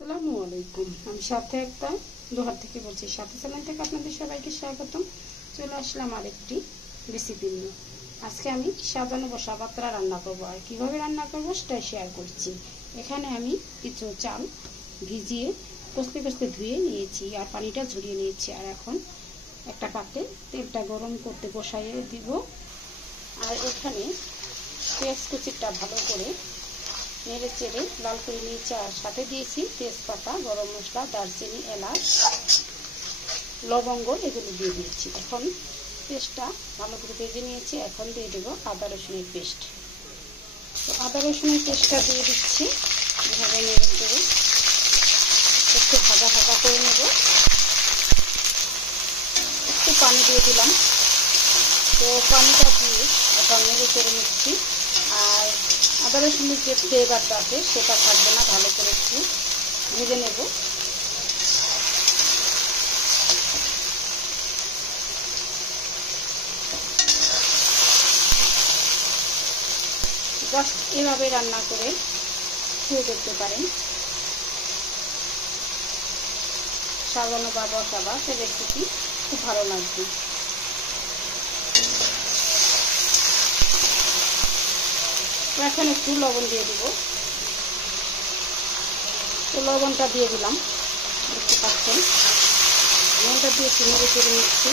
আসসালামু আলাইকুম। আমি সাথে একটা দোহার থেকে বলছি। সাথে চ্যানেল থেকে আপনাদের সবাইকে স্বাগতম। চলে আসলাম আরেকটি রেসিপি নিয়ে। আজকে আমি সাজানো বসা পাত্রা রান্না করবো, আর কিভাবে রান্না করবো সেটাই শেয়ার করছি। এখানে আমি কিছু চাল ভিজিয়ে কষতে কষতে ধুয়ে নিয়েছি আর পানিটা ঝরিয়ে নিয়েছি। আর এখন একটা পাত্রে তেলটা গরম করতে বসাইয়ে দিব। আর এখানে পেঁয়াজ কুচিটা ভালো করে নেড়ে চেড়ে লাল করে নিয়েছি, আর সাথে দিয়েছি তেজপাতা, গরম মশলা, দারচিনি, এলাচ, লবঙ্গ, এগুলো দিয়ে দিয়েছি। এখন পেস্টটা ভালো করে ভেজে নিয়েছি। এখন দিয়ে দেবো আদা রসুনের পেস্ট। তো আদা রসুনের পেস্টটা দিয়ে দিচ্ছি। এভাবে নেড়ে চেড়ে একটু ভাজা ভাজা করে নেব। একটু পানি দিয়ে দিলাম। তো পানিটা দিয়ে এখন নেড়ে চেড়ে নিচ্ছি। আর আদা রসুনের যে ফ্লেভারটা আছে সেটা থাকবে না, ভালো করে একটু ভেজে নেব। জাস্ট এভাবে রান্না করে খেয়ে দেখতে পারেন। সাজানো বা বসাবা সে রেসিপি খুব ভালো লাগবে। এখন একটু লবণ দিয়ে দিব। তো লবণটা দিয়ে দিলাম, দেখতে পাচ্ছেন। লবণটা দিয়ে একটু নেড়ে চেড়ে নিচ্ছি।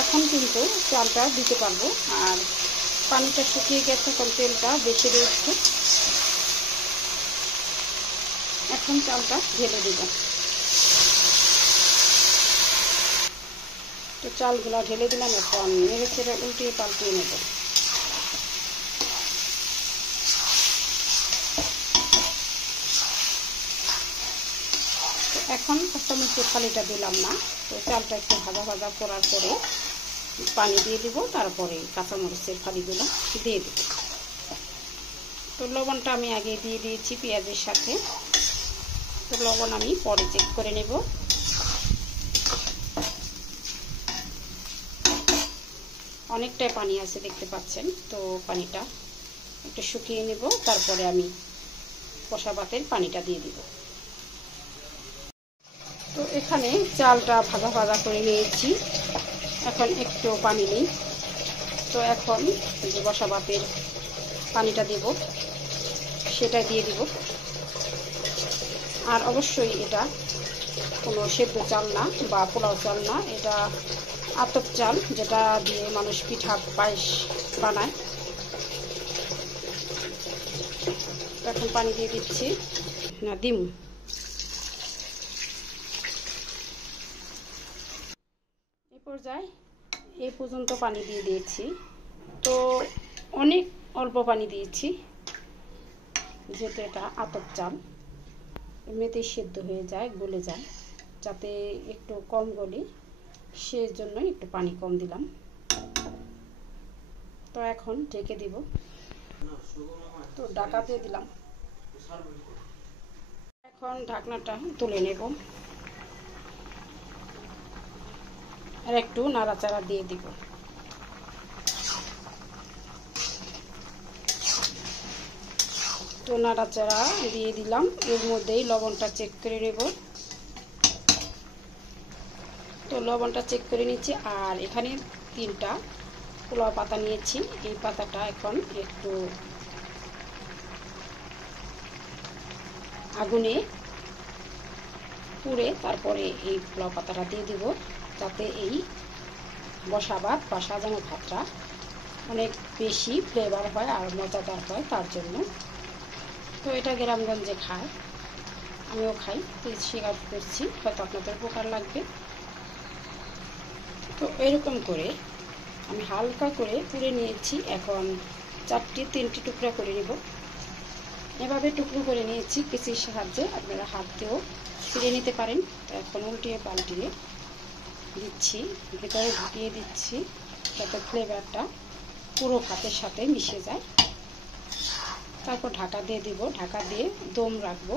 এখন কিন্তু চালটা দিতে পারবো। আর পানিটা শুকিয়ে গেছে, এখন তেলটা বেশি রয়েছে। এখন চালটা ঢেলে দেব। তো চালগুলো ঢেলে দিলাম। এখন নেড়ে চেড়ে উল্টিয়ে পাল্টিয়ে নেব। এখন কাঁচামরিচের ফালিটা দিলাম না। তো চালটা একটু ভাজা ভাজা করার পরে পানি দিয়ে দিব, তারপরে কাঁচামরিচের ফালিগুলো দিয়ে দিব। তো লবণটা আমি আগে দিয়ে দিয়েছি পেঁয়াজের সাথে। তো লবণ আমি পরে চেক করে নেব। অনেকটাই পানি আছে দেখতে পাচ্ছেন। তো পানিটা একটু শুকিয়ে নেব, তারপরে আমি কষা ভাতের পানিটা দিয়ে দিব। তো এখানে চালটা ভাজা ভাজা করে নিয়েছি। এখন একটু পানি নেই। তো এখন যে বসা ভাতের পানিটা দেব সেটা দিয়ে দিব। আর অবশ্যই এটা কোনো সেদ্ধ চাল না বা পোলাও চাল না, এটা আতপ চাল, যেটা দিয়ে মানুষ পিঠা পায়েস বানায়। এখন পানি দিয়ে দিচ্ছি না ডিম। পর্যায়ে এই পর্যন্ত পানি দিয়ে দিয়েছি। তো অনেক অল্প পানি দিয়েছি, যেহেতু এটা আতপ চাল এমনিতেই সেদ্ধ হয়ে যায়, গলে যায়। যাতে একটু কম গলে সেজন্য একটু পানি কম দিলাম। তো এখন ঢেকে দিব। তো ঢাকা দিয়ে দিলাম। এখন ঢাকনাটা তুলে নেব আর একটু নাড়াচাড়া দিয়ে দিব। তো নাড়াচাড়া দিয়ে দিলাম। এর মধ্যেই লবণটা চেক করে নেব। তো লবণটা চেক করে নিচ্ছি। আর এখানে 3টা পোলাও পাতা নিয়েছি। এই পাতাটা এখন একটু আগুনে পুড়ে তারপরে এই পোলাও পাতাটা দিয়ে দিব, যাতে এই বসা ভাত বা সাজানো ভাতটা অনেক বেশি ফ্লেভার হয় আর মজাদার হয়, তার জন্য। তো এটা গ্রামগঞ্জে খায়, আমিও খাই, তো শেয়ার করছি, হয়তো আপনাদের উপকার লাগবে। তো এরকম করে আমি হালকা করে পুড়ে নিয়েছি। এখন 3টি টুকরা করে নেব। এভাবে টুকরো করে নিয়েছি কেচির সাহায্যে, আপনারা হাত দিয়েও ছিঁড়ে নিতে পারেন। তো এখন উল্টিয়ে পাল্টিয়ে দিচ্ছি, ভেতরে ঢুকিয়ে দিচ্ছি, যাতে ফ্লেভারটা পুরো ভাতের সাথে মিশে যায়। তারপর ঢাকা দিয়ে দিব। ঢাকা দিয়ে দম রাখবো,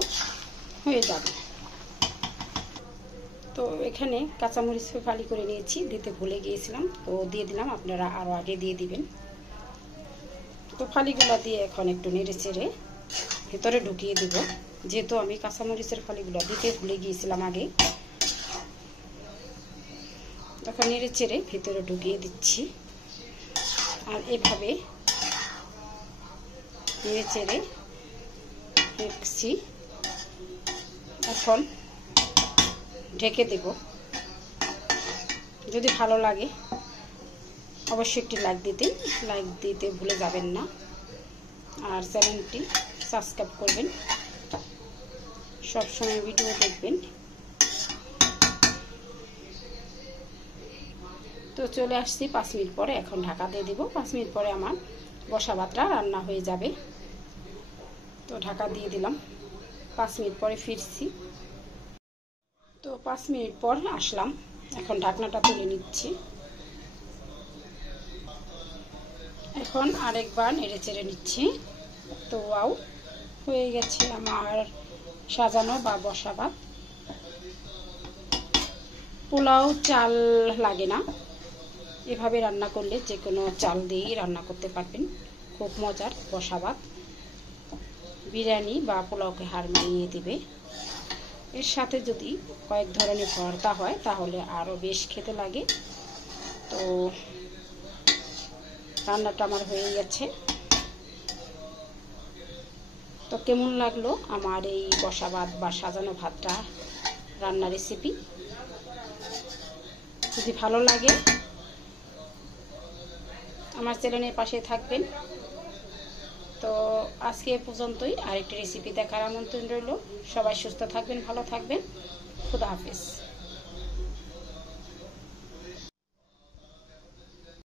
হয়ে যাবে। তো এখানে কাঁচামরিচ ফালি করে নিয়েছি, দিতে ভুলে গিয়েছিলাম, তো দিয়ে দিলাম। আপনারা আরও আগে দিয়ে দিবেন। তো ফালিগুলো দিয়ে এখন একটু নেড়ে চেড়ে ভেতরে ঢুকিয়ে দিব যেহেতু আমি কাঁচামরিচের ফালিগুলো দিতে ভুলে গিয়েছিলাম আগে। তখন নেড়ে চেড়ে ভিতরে ঢুকিয়ে দিচ্ছি, আর এভাবে নেড়ে চেড়ে রেখেছি। এখন ঢেকে দেব। যদি ভালো লাগে অবশ্যই একটি লাইক দিতে ভুলে যাবেন না, আর চ্যানেলটি সাবস্ক্রাইব করবেন, সবসময় ভিডিও দেখবেন। তো চলে আসছি 5 মিনিট পরে। এখন ঢাকা দিয়ে দেব। 5 মিনিট পরে আমার বসা ভাতটা রান্না হয়ে যাবে। তো ঢাকা দিয়ে দিলাম। 5 মিনিট পরে ফিরছি। তো 5 মিনিট পর আসলাম। এখন ঢাকনাটা তুলে নিচ্ছি। এখন আরেকবার নেড়ে চেড়ে নিচ্ছি। তো ওয়াও, হয়ে গেছে আমার সাজানো বা বসা ভাত। পোলাও চাল লাগে না, এভাবে রান্না করলে যে কোনো চাল দিয়েই রান্না করতে পারবেন। খুব মজার বসা ভাত, বিরিয়ানি বা পোলাওকে হার মানিয়ে দিবে। এর সাথে যদি কয়েক ধরনের ভর্তা হয় তাহলে আরও বেশ খেতে লাগে। তো রান্নাটা আমার হয়ে গেছে। তো কেমন লাগলো আমার এই বসা ভাত বা সাজানো ভাতটা রান্নার রেসিপি? যদি ভালো লাগে আমার চ্যানেলের পাশে থাকবেন। তো আজকে এ পর্যন্তই। আরেকটি রেসিপি দেখার আমন্ত্রণ রইল। সবাই সুস্থ থাকবেন, ভালো থাকবেন। খুদা হাফেজ।